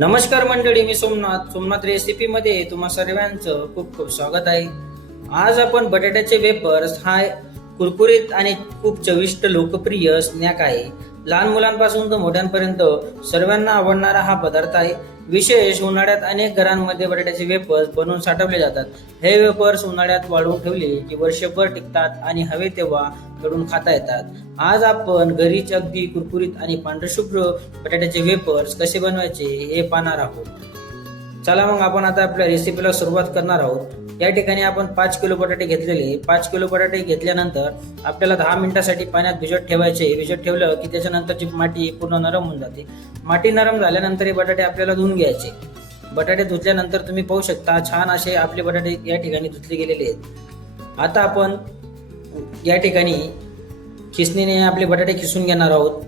नमस्कार मंडळी, मी सोमनाथ रेसिपीमध्ये तुम्हा सर्वांचं खूप खूप स्वागत आहे. आज आपण बटाट्याचे वेफर्स हा कुरकुरीत आणि खूप चविष्ट लोकप्रिय स्नॅक आहे. लहान मुलांपासून तर मोठ्यांपर्यंत सर्वांना आवडणारा हा पदार्थ आहे. विशेष उन्हाळ्यात अनेक घरांमध्ये बटाट्याचे वेफर्स बनवून साठवले जातात. हे वेफर्स उन्हाळ्यात वाळवून ठेवले की वर्षभर टिकतात आणि हवे तेव्हा तळून खाता येतात. आज आपण घरीच अगदी कुरकुरीत आणि पांढरशुभ्र बटाट्याचे वेफर्स कसे बनवायचे हे पाहणार आहोत. चला मग आपण आता आपल्या रेसिपीला सुरुवात करणार आहोत. या ठिकाणी आपण 5 किलो बटाटे घेतलेले. 5 किलो बटाटे घेतल्यानंतर आपल्याला 10 मिनिटासाठी पाण्यात भिजत ठेवायचे. भिजत ठेवलं की त्याच्यानंतरची माती पूर्ण नरम होऊन जाते. माती नरम झाल्यानंतर हे बटाटे आपल्याला धुवून घ्यायचे. बटाटे धुतल्यानंतर तुम्ही पाहू शकता छान असे आपले बटाटे या ठिकाणी धुतले गेलेले आहेत. आता आपण या ठिकाणी खिसणीने आपले बटाटे खिसून घेणार आहोत.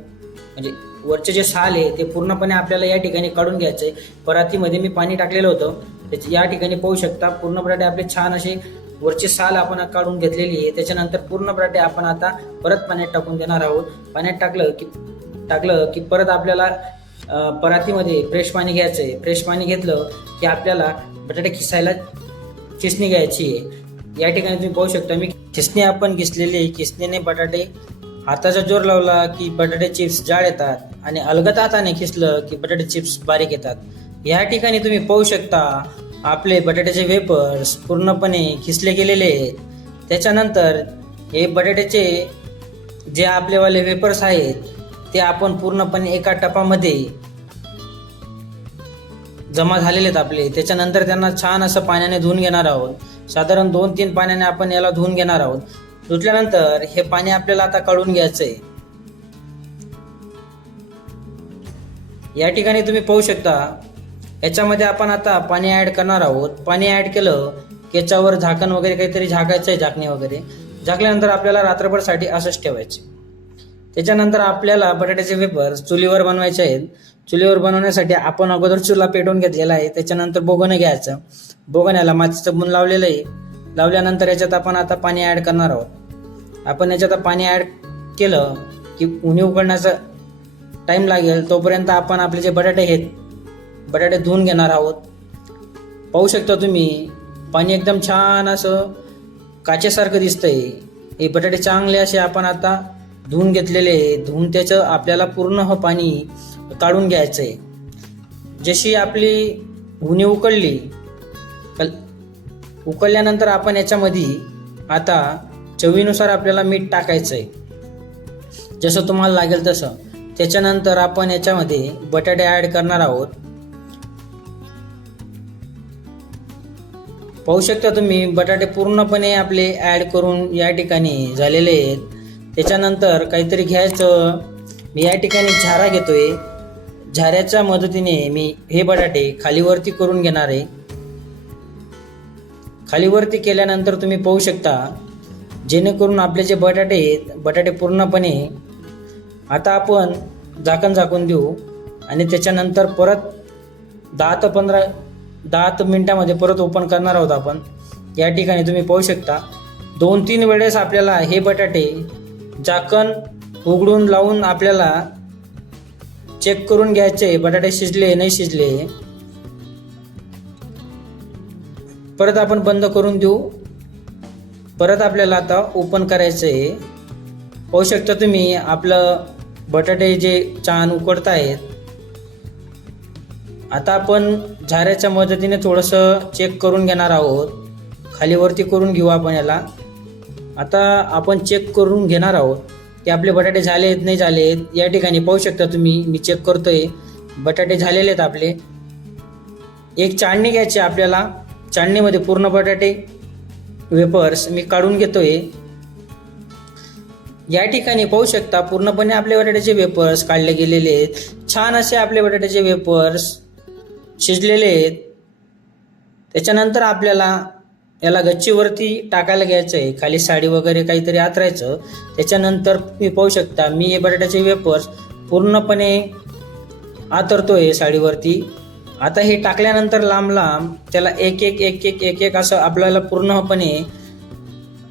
म्हणजे वरचे जे साल आहे ते पूर्णपणे आपल्याला या ठिकाणी काढून घ्यायचे. परातीमध्ये मी पाणी टाकलेलं होतं. त्याची या ठिकाणी पाहू शकता पूर्ण बटाटे आपले छान असे वरचे साल आपण काढून घेतलेली आहे. त्याच्यानंतर पूर्ण बटाटे आपण आता परत पाण्यात टाकून देणार आहोत. पाण्यात टाकलं की परत आपल्याला परातीमध्ये फ्रेश पाणी घ्यायचंय. फ्रेश पाणी घेतलं की आपल्याला बटाटे खिसायला खिसणी घ्यायची आहे. या ठिकाणी तुम्ही पाहू शकता मी खिसणी आपण घिसलेली. खिसणीने बटाटे हाताचा जोर लावला की बटाटे चिप्स जाड येतात आणि अलगद हाताने खिसलं की बटाटे चिप्स बारीक येतात. या ठिकाणी तुम्ही पाहू शकता आपले बटाट्याचे वेफर्स पूर्णपणे खिसले गेलेले आहेत. त्याच्यानंतर हे बटाट्याचे जे आपलेवाले वेफर्स आहेत ते आपण पूर्णपणे एका टपामध्ये जमा झालेले आहेत आपले. त्याच्यानंतर त्यांना छान असं पाण्याने धुवून घेणार आहोत. साधारण 2-3 पाण्याने आपण याला धुवून घेणार आहोत. धुतल्यानंतर हे पाणी आपल्याला आता काढून घ्यायचंय. या ठिकाणी तुम्ही पाहू शकता याच्यामध्ये आपण आता पाणी ऍड करणार आहोत. पाणी ऍड केलं की याच्यावर झाकण वगैरे काहीतरी झाकायचंय, झाकणे वगैरे झाकल्यानंतर आपल्याला रात्रभरसाठी असंच ठेवायचे. त्याच्यानंतर आपल्याला बटाट्याचे वेफर्स चुलीवर बनवायचे आहेत. चुलीवर बनवण्यासाठी आपण अगोदर चुला पेटवून घेतलेला आहे. त्याच्यानंतर बोगणं घ्यायचं. बोगण्याला मातीचं बुन लावलेलं आहे. लावल्यानंतर याच्यात आपण आता पाणी ऍड करणार आहोत. आपण याच्यात पाणी ऍड केलं की उन्ही उकळण्याचा टाइम लागेल तोपर्यंत आपण आपले जे बटाटे आहेत बटाटे धुवून घेणार आहोत. पाहू शकता तुम्ही पाणी एकदम छान असं काचेसारखं दिसतंय. हे बटाटे चांगले असे आपण आता धुवून घेतलेले आहे. धुवून त्याचं आपल्याला पूर्ण पाणी काढून घ्यायचंय. जशी आपली उन्ही उकळल्यानंतर आपण याच्यामध्ये आता चवीनुसार आपल्याला मीठ टाकायचंय जसं तुम्हाला लागेल तसं. त्याच्यानंतर आपण याच्यामध्ये बटाटे ऍड करणार आहोत. पाहू शकता तुम्ही बटाटे पूर्णपणे आपले ऍड करून या ठिकाणी झालेले आहेत. त्याच्यानंतर काहीतरी घ्यायचं. मी या ठिकाणी झारा घेतोय. झाऱ्याच्या मदतीने मी हे बटाटे खालीवरती करून घेणार आहे. खालीवरती केल्यानंतर तुम्ही पाहू शकता जेणेकरून आपले जे बटाटे आहेत बटाटे पूर्णपणे आता आपण झाकण झाकून देऊ आणि त्याच्यानंतर परत 10 मिनिटामध्ये परत ओपन करणार आहोत आपण. या ठिकाणी तुम्ही पाहू शकता 2-3 वेळेस आपल्याला हे बटाटे झाकण उघडून लावून आपल्याला चेक करून घ्यायचे बटाटे शिजले नाही शिजले. परत आपण बंद करून देऊ. परत आपल्याला आता ओपन करायचं आहे. पाहू शकता तुम्ही आपलं बटाटे जे छान उकडत आहेत. आता आपण झाऱ्याच्या मदतीने थोडंसं चेक करून घेणार आहोत. खालीवरती करून घेऊ आपण याला. आता आपण चेक करून घेणार आहोत की आपले बटाटे झाले आहेत नाही झाले आहेत. या ठिकाणी पाहू शकता तुम्ही मी चेक करतोय बटाटे झालेले आहेत आपले. एक चाळणी घ्यायची आपल्याला. चाळणीमध्ये पूर्ण बटाटे वेफर्स मी काढून घेतोय. या ठिकाणी पाहू शकता पूर्णपणे आपले बटाट्याचे वेफर्स काढले गेलेले आहेत. छान असे आपले बटाट्याचे वेफर्स शिजलेले आहेत. त्याच्यानंतर आपल्याला याला गच्चीवरती टाकायला घ्यायचं आहे. खाली साडी वगैरे काहीतरी आथरायचं. त्याच्यानंतर तुम्ही पाहू शकता मी हे बटाट्याचे वेफर्स पूर्णपणे आथरतोय साडीवरती. आता हे टाकल्यानंतर लांब लांब त्याला एक एक असं आपल्याला पूर्णपणे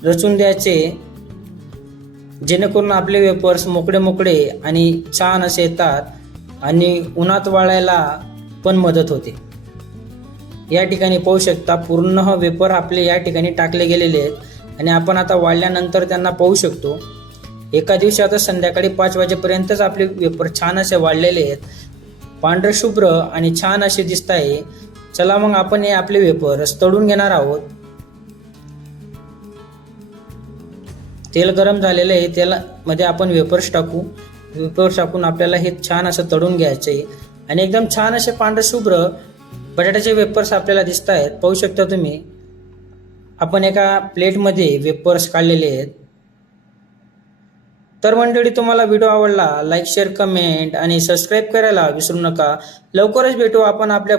रचून द्यायचे जेणेकरून आपले वेफर्स मोकळे आणि छान असे येतात आणि उन्हात वाळायला पण मदत होते. या ठिकाणी पाहू शकता पूर्ण वेपर आपले या ठिकाणी टाकले गेलेले आहेत आणि आपण आता वाळल्यानंतर त्यांना पाहू शकतो. एका दिवशी आता संध्याकाळी 5 वाजेपर्यंतच आपले वेपर छान असे वाळलेले आहेत, पांढरे शुभ्र आणि छान असे दिसत आहे. चला मग आपण हे आपले वेफर्स तळून घेणार आहोत. तेल गरम झालेलं आहे, तेलामध्ये आपण वेफर्स टाकू. वेफर्स टाकून आपल्याला हे छान असं तळून घ्यायचं आहे आणि एकदम छान असे पांढरे शुभ्र बटाट्याचे वेफर्स आपल्याला दिसत आहेत. पाहू शकता तुम्ही, आपण एका प्लेटमध्ये वेफर्स काढलेले आहेत. तर मंडळी, तुम्हाला व्हिडिओ आवडला लाईक शेअर कमेंट आणि सबस्क्राईब करायला विसरू नका. लवकरच भेटू आपण आपल्या